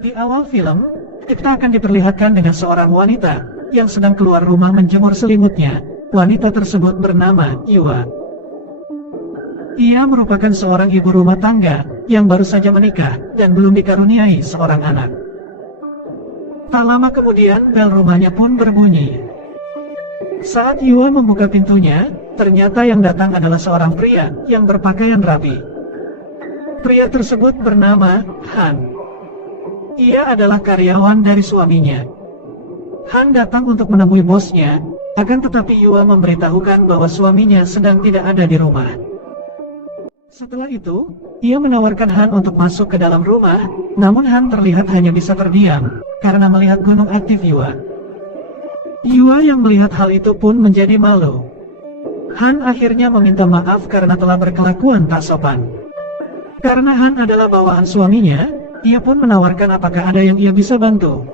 Di awal film, kita akan diperlihatkan dengan seorang wanita yang sedang keluar rumah menjemur selimutnya. Wanita tersebut bernama Yua. Ia merupakan seorang ibu rumah tangga yang baru saja menikah dan belum dikaruniai seorang anak. Tak lama kemudian bel rumahnya pun berbunyi. Saat Yua membuka pintunya, ternyata yang datang adalah seorang pria yang berpakaian rapi. Pria tersebut bernama Han. Ia adalah karyawan dari suaminya. Han datang untuk menemui bosnya, akan tetapi Yua memberitahukan bahwa suaminya sedang tidak ada di rumah. Setelah itu, ia menawarkan Han untuk masuk ke dalam rumah, namun Han terlihat hanya bisa terdiam, karena melihat gunung aktif Yua. Yua yang melihat hal itu pun menjadi malu. Han akhirnya meminta maaf karena telah berkelakuan tak sopan. Karena Han adalah bawaan suaminya, ia pun menawarkan apakah ada yang ia bisa bantu.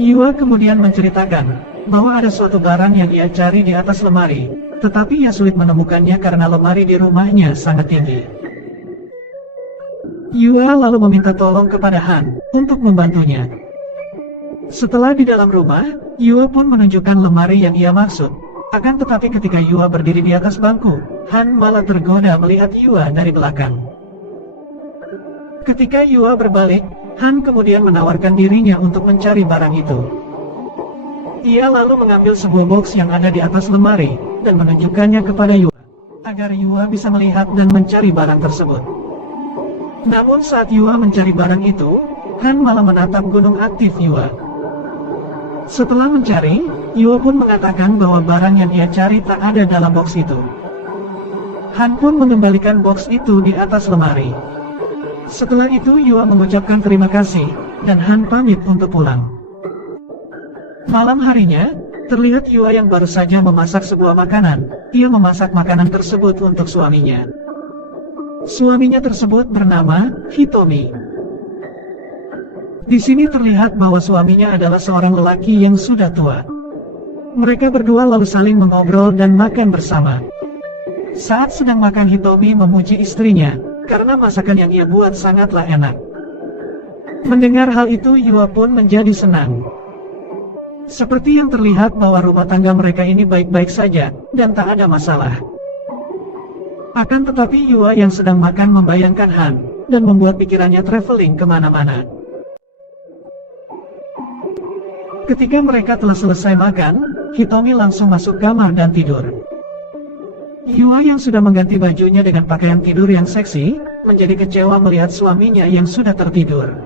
Yua kemudian menceritakan bahwa ada suatu barang yang ia cari di atas lemari, tetapi ia sulit menemukannya karena lemari di rumahnya sangat tinggi. Yua lalu meminta tolong kepada Han untuk membantunya. Setelah di dalam rumah, Yua pun menunjukkan lemari yang ia maksud. Akan tetapi ketika Yua berdiri di atas bangku, Han malah tergoda melihat Yua dari belakang. Ketika Yua berbalik, Han kemudian menawarkan dirinya untuk mencari barang itu. Ia lalu mengambil sebuah box yang ada di atas lemari, dan menunjukkannya kepada Yua, agar Yua bisa melihat dan mencari barang tersebut. Namun saat Yua mencari barang itu, Han malah menatap gunung aktif Yua. Setelah mencari, Yua pun mengatakan bahwa barang yang ia cari tak ada dalam box itu. Han pun mengembalikan box itu di atas lemari. Setelah itu Yua mengucapkan terima kasih, dan Han pamit untuk pulang. Malam harinya, terlihat Yua yang baru saja memasak sebuah makanan. Ia memasak makanan tersebut untuk suaminya. Suaminya tersebut bernama Hitomi. Di sini terlihat bahwa suaminya adalah seorang lelaki yang sudah tua. Mereka berdua lalu saling mengobrol dan makan bersama. Saat sedang makan, Hitomi memuji istrinya karena masakan yang ia buat sangatlah enak. Mendengar hal itu, Yua pun menjadi senang. Seperti yang terlihat bahwa rumah tangga mereka ini baik-baik saja, dan tak ada masalah. Akan tetapi Yua yang sedang makan membayangkan Han, dan membuat pikirannya traveling kemana-mana. Ketika mereka telah selesai makan, Hitomi langsung masuk kamar dan tidur. Yua yang sudah mengganti bajunya dengan pakaian tidur yang seksi, menjadi kecewa melihat suaminya yang sudah tertidur.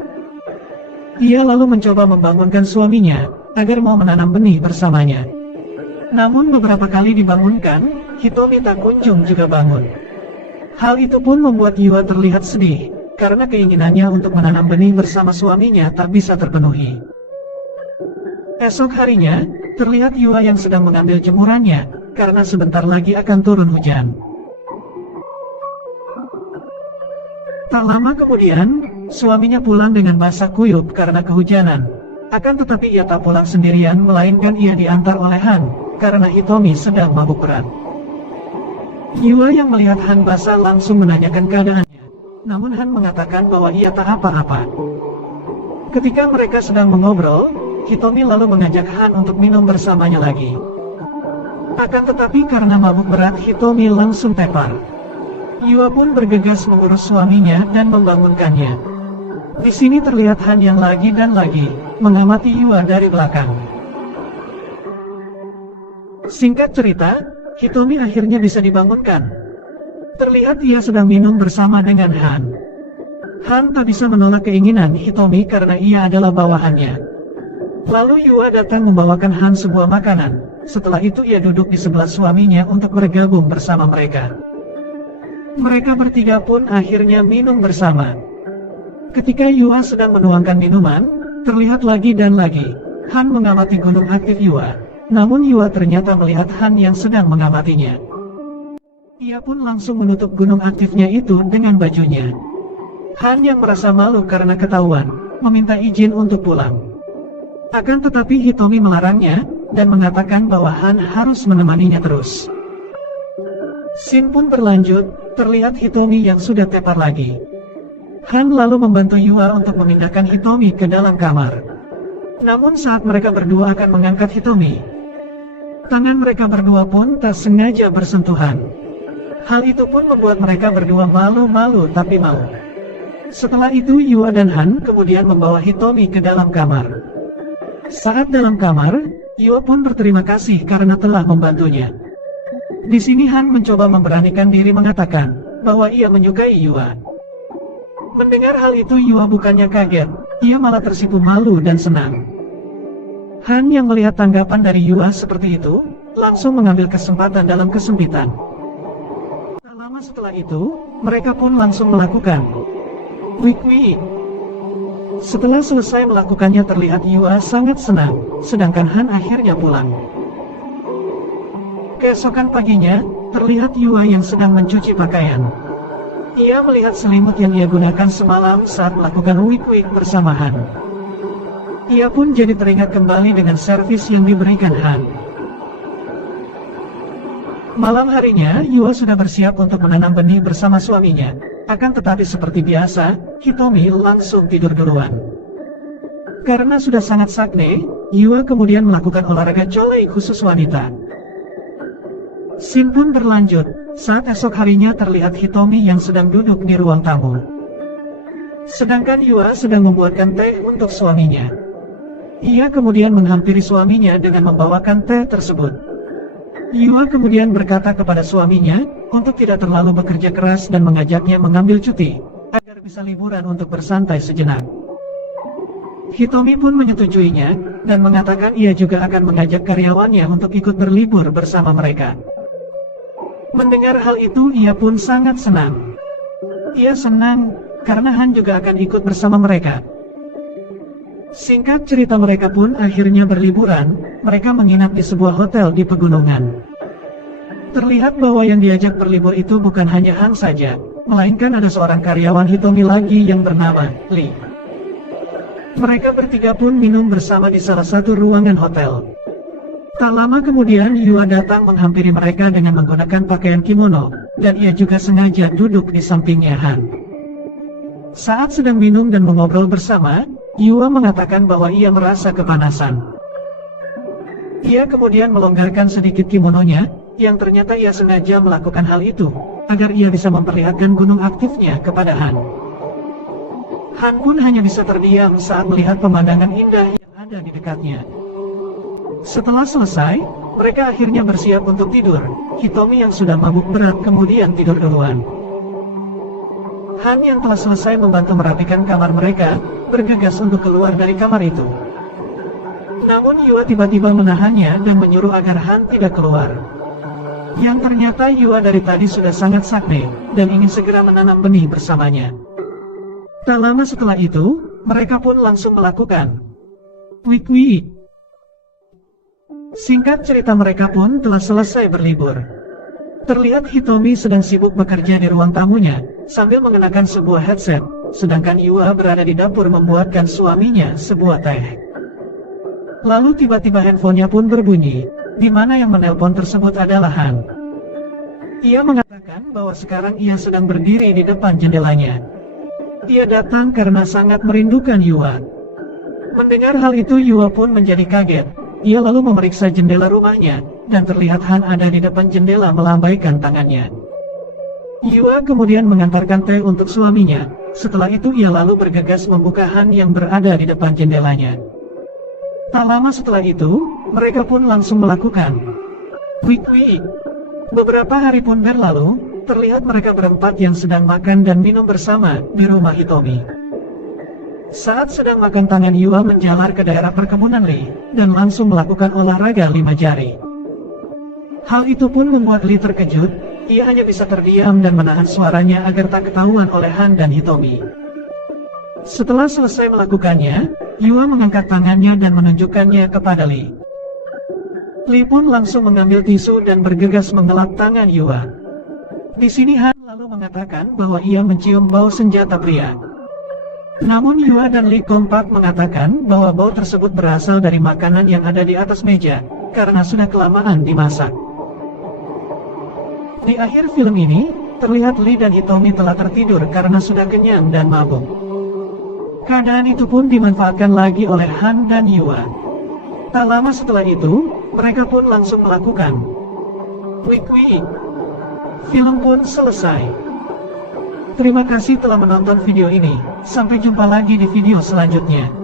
Ia lalu mencoba membangunkan suaminya, agar mau menanam benih bersamanya. Namun beberapa kali dibangunkan, Hitomi tak kunjung juga bangun. Hal itu pun membuat Yua terlihat sedih, karena keinginannya untuk menanam benih bersama suaminya tak bisa terpenuhi. Esok harinya, terlihat Yua yang sedang mengambil jemurannya, karena sebentar lagi akan turun hujan. Tak lama kemudian, suaminya pulang dengan basah kuyup karena kehujanan. Akan tetapi ia tak pulang sendirian, melainkan ia diantar oleh Han, karena Hitomi sedang mabuk berat. Yua yang melihat Han basah langsung menanyakan keadaannya. Namun Han mengatakan bahwa ia tak apa-apa. Ketika mereka sedang mengobrol, Hitomi lalu mengajak Han untuk minum bersamanya lagi. Akan tetapi karena mabuk berat, Hitomi langsung tepar. Yua pun bergegas mengurus suaminya dan membangunkannya. Di sini terlihat Han yang lagi dan lagi mengamati Yua dari belakang. Singkat cerita, Hitomi akhirnya bisa dibangunkan. Terlihat ia sedang minum bersama dengan Han. Han tak bisa menolak keinginan Hitomi karena ia adalah bawahannya. Lalu Yua datang membawakan Han sebuah makanan. Setelah itu ia duduk di sebelah suaminya untuk bergabung bersama mereka. Mereka bertiga pun akhirnya minum bersama. Ketika Yua sedang menuangkan minuman, terlihat lagi dan lagi Han mengamati gunung aktif Yua. Namun Yua ternyata melihat Han yang sedang mengamatinya. Ia pun langsung menutup gunung aktifnya itu dengan bajunya. Han yang merasa malu karena ketahuan, meminta izin untuk pulang. Akan tetapi Hitomi melarangnya, dan mengatakan bahwa Han harus menemaninya terus. Scene pun berlanjut, terlihat Hitomi yang sudah tepar lagi. Han lalu membantu Yua untuk memindahkan Hitomi ke dalam kamar. Namun saat mereka berdua akan mengangkat Hitomi, tangan mereka berdua pun tak sengaja bersentuhan. Hal itu pun membuat mereka berdua malu-malu tapi mau. Setelah itu Yua dan Han kemudian membawa Hitomi ke dalam kamar. Saat dalam kamar, Yua pun berterima kasih karena telah membantunya. Di sini Han mencoba memberanikan diri mengatakan bahwa ia menyukai Yua. Mendengar hal itu Yua bukannya kaget, ia malah tersipu malu dan senang. Han yang melihat tanggapan dari Yua seperti itu, langsung mengambil kesempatan dalam kesempitan. Tak lama setelah itu, mereka pun langsung melakukan wik-wik. Setelah selesai melakukannya terlihat Yua sangat senang, sedangkan Han akhirnya pulang. Keesokan paginya, terlihat Yua yang sedang mencuci pakaian. Ia melihat selimut yang ia gunakan semalam saat melakukan wik-wik bersama Han. Ia pun jadi teringat kembali dengan servis yang diberikan Han. Malam harinya, Yua sudah bersiap untuk menanam benih bersama suaminya. Akan tetapi seperti biasa, Hitomi langsung tidur duluan. Karena sudah sangat sakne, Yua kemudian melakukan olahraga colei khusus wanita. Scene pun berlanjut, saat esok harinya terlihat Hitomi yang sedang duduk di ruang tamu. Sedangkan Yua sedang membuatkan teh untuk suaminya. Ia kemudian menghampiri suaminya dengan membawakan teh tersebut. Yua kemudian berkata kepada suaminya untuk tidak terlalu bekerja keras dan mengajaknya mengambil cuti, agar bisa liburan untuk bersantai sejenak. Hitomi pun menyetujuinya, dan mengatakan ia juga akan mengajak karyawannya untuk ikut berlibur bersama mereka. Mendengar hal itu ia pun sangat senang. Ia senang, karena Han juga akan ikut bersama mereka. Singkat cerita mereka pun akhirnya berliburan, mereka menginap di sebuah hotel di pegunungan. Terlihat bahwa yang diajak berlibur itu bukan hanya Han saja, melainkan ada seorang karyawan Hitomi lagi yang bernama Lee. Mereka bertiga pun minum bersama di salah satu ruangan hotel. Tak lama kemudian Yua datang menghampiri mereka dengan menggunakan pakaian kimono, dan ia juga sengaja duduk di sampingnya Han. Saat sedang minum dan mengobrol bersama, Yua mengatakan bahwa ia merasa kepanasan. Ia kemudian melonggarkan sedikit kimononya, yang ternyata ia sengaja melakukan hal itu, agar ia bisa memperlihatkan gunung aktifnya kepada Han. Han pun hanya bisa terdiam saat melihat pemandangan indah yang ada di dekatnya. Setelah selesai, mereka akhirnya bersiap untuk tidur. Hitomi yang sudah mabuk berat kemudian tidur duluan. Han yang telah selesai membantu merapikan kamar mereka, bergegas untuk keluar dari kamar itu. Namun Yua tiba-tiba menahannya dan menyuruh agar Han tidak keluar. Yang ternyata Yua dari tadi sudah sangat sakne, dan ingin segera menanam benih bersamanya. Tak lama setelah itu, mereka pun langsung melakukan wik-wik. Singkat cerita mereka pun telah selesai berlibur. Terlihat Hitomi sedang sibuk bekerja di ruang tamunya, sambil mengenakan sebuah headset, sedangkan Yua berada di dapur membuatkan suaminya sebuah teh. Lalu tiba-tiba handphonenya pun berbunyi, di mana yang menelpon tersebut adalah Han. Ia mengatakan bahwa sekarang ia sedang berdiri di depan jendelanya. Ia datang karena sangat merindukan Yua. Mendengar hal itu Yua pun menjadi kaget. Ia lalu memeriksa jendela rumahnya, dan terlihat Han ada di depan jendela melambaikan tangannya. Yua kemudian mengantarkan teh untuk suaminya. Setelah itu ia lalu bergegas membuka Han yang berada di depan jendelanya. Tak lama setelah itu, mereka pun langsung melakukan wik-wik. Beberapa hari pun berlalu, terlihat mereka berempat yang sedang makan dan minum bersama di rumah Hitomi. Saat sedang makan tangan Yua menjalar ke daerah perkebunan Lee, dan langsung melakukan olahraga 5 jari. Hal itu pun membuat Lee terkejut, ia hanya bisa terdiam dan menahan suaranya agar tak ketahuan oleh Han dan Hitomi. Setelah selesai melakukannya, Yua mengangkat tangannya dan menunjukkannya kepada Lee. Lee pun langsung mengambil tisu dan bergegas mengelap tangan Yua. Di sini Han lalu mengatakan bahwa ia mencium bau senjata pria. Namun Yua dan Lee kompak mengatakan bahwa bau tersebut berasal dari makanan yang ada di atas meja, karena sudah kelamaan dimasak. Di akhir film ini, Terlihat Lee dan Hitomi telah tertidur karena sudah kenyang dan mabuk. Keadaan itu pun dimanfaatkan lagi oleh Han dan Yuan. Tak lama setelah itu, mereka pun langsung melakukan wik-wik. Film pun selesai. Terima kasih telah menonton video ini. Sampai jumpa lagi di video selanjutnya.